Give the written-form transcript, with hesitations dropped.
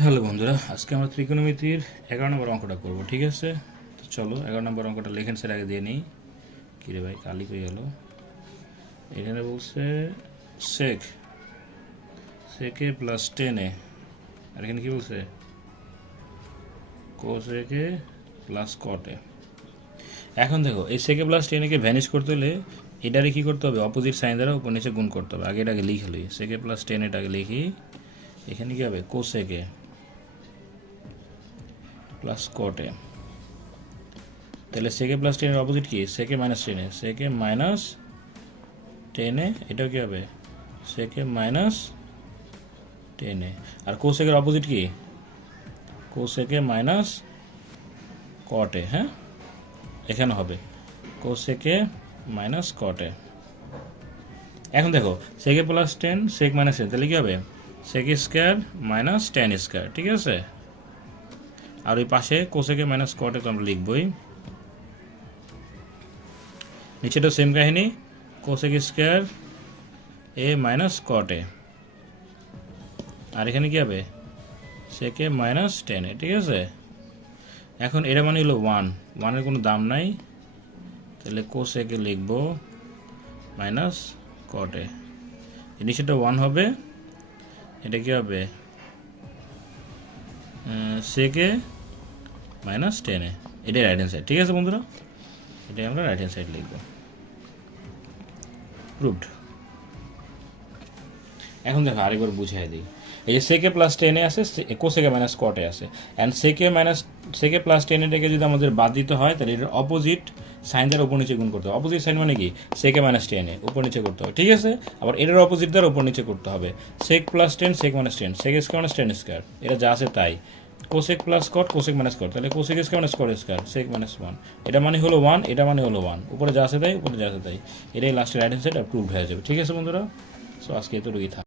Hello বন্ধুরা, আজকে আমরা ত্রিকোণমিতির 11 নম্বর অঙ্কটা করব। ঠিক আছে, তো চলো 11 নম্বর অঙ্কটা লেখেন স্যার আগে দিয়ে নিই। কিরে ভাই কালি হয়ে গেল। এখানে বলছে সেক সেকে প্লাস 10a, আর এখানে কি বলছে কোসেকে প্লাস কটে। এখন দেখো এই সেকে প্লাস 10কে ভ্যানিশ করতে হলে এটারে কি করতে হবে, অপোজিট সাইন দ্বারা উপর নিচে গুণ করতে হবে। আগে এটাকে লিখে লই, সেকে প্লাস 10 এটাকে লিখি। এখানে কি হবে, কোসেকে প্লাস কটে। তাহলে সেকে প্লাস 10 এর অপোজিট কি, সেকে মাইনাস 10, সেকে মাইনাস 10, এটাও কি হবে সেকে মাইনাস 10। আর কোসেকের অপোজিট কি, কোসেকে মাইনাস কটে। হ্যাঁ, এখানে হবে কোসেকে মাইনাস কটে। এখন দেখো সেকে প্লাস 10 সেক মাইনাস 10, তাহলে কি হবে সেক স্কোয়ার মাইনাস 10 স্কোয়ার। ঠিক আছে, আর ওই পাশে কোসেকে মাইনাস কটে তো আমরা লিখবই। নিচেটা সেম কাহিনী, কোসেক স্কোয়ার এ মাইনাস কটে, আর এখানে কি হবে সেকে মাইনাস 10। ঠিক আছে, এখন এটা মানে হলো 1 কোনো দাম নাই, তাহলে কোসেকে লিখব মাইনাস কটে। নিচেটা 1 হবে, এটা কি হবে সেকে মাইনাস 10, এটাই রাইট হ্যান্ড সাইড। ঠিক আছে বন্ধুরা, এটাই আমরা রাইট হ্যান্ড সাইড লিখব। প্রুভড। এখন দেখো আরেকবার বুঝাই দিই। এই যে সেকে প্লাস 10 আছে, কোসেকে মাইনাস কটে আছে, অ্যান্ড সেকে প্লাস 10 এটাকে যদি আমাদের বাদ দিতে হয়, তাহলে এটার অপোজিট সাইন দ্বারা উপর নিচে গুণ করতে হবে। অপোজিট সাইন মানে কি, সেকে মাইনাস 10 উপর নিচে করতে হবে। ঠিক আছে, আবার এটার অপোজিট দ্বারা উপর নিচে করতে হবে। Sec plus 10 sec minus 10, sec square minus 10 square, এটা যা আছে তাই। Cosec plus cot cosec minus cot, তাহলে cosec square minus cot square, sec minus 1, এটা মানে হলো 1, এটা মানে হলো 1, উপরে যা আছে তাই, উপরে যা আছে তাই। এটাই লাস্টে রাইট হ্যান্ড সাইড আর প্রুভ হয়ে যাবে। ঠিক আছে বন্ধুরা, সো আজকে এতটুকুই থাক।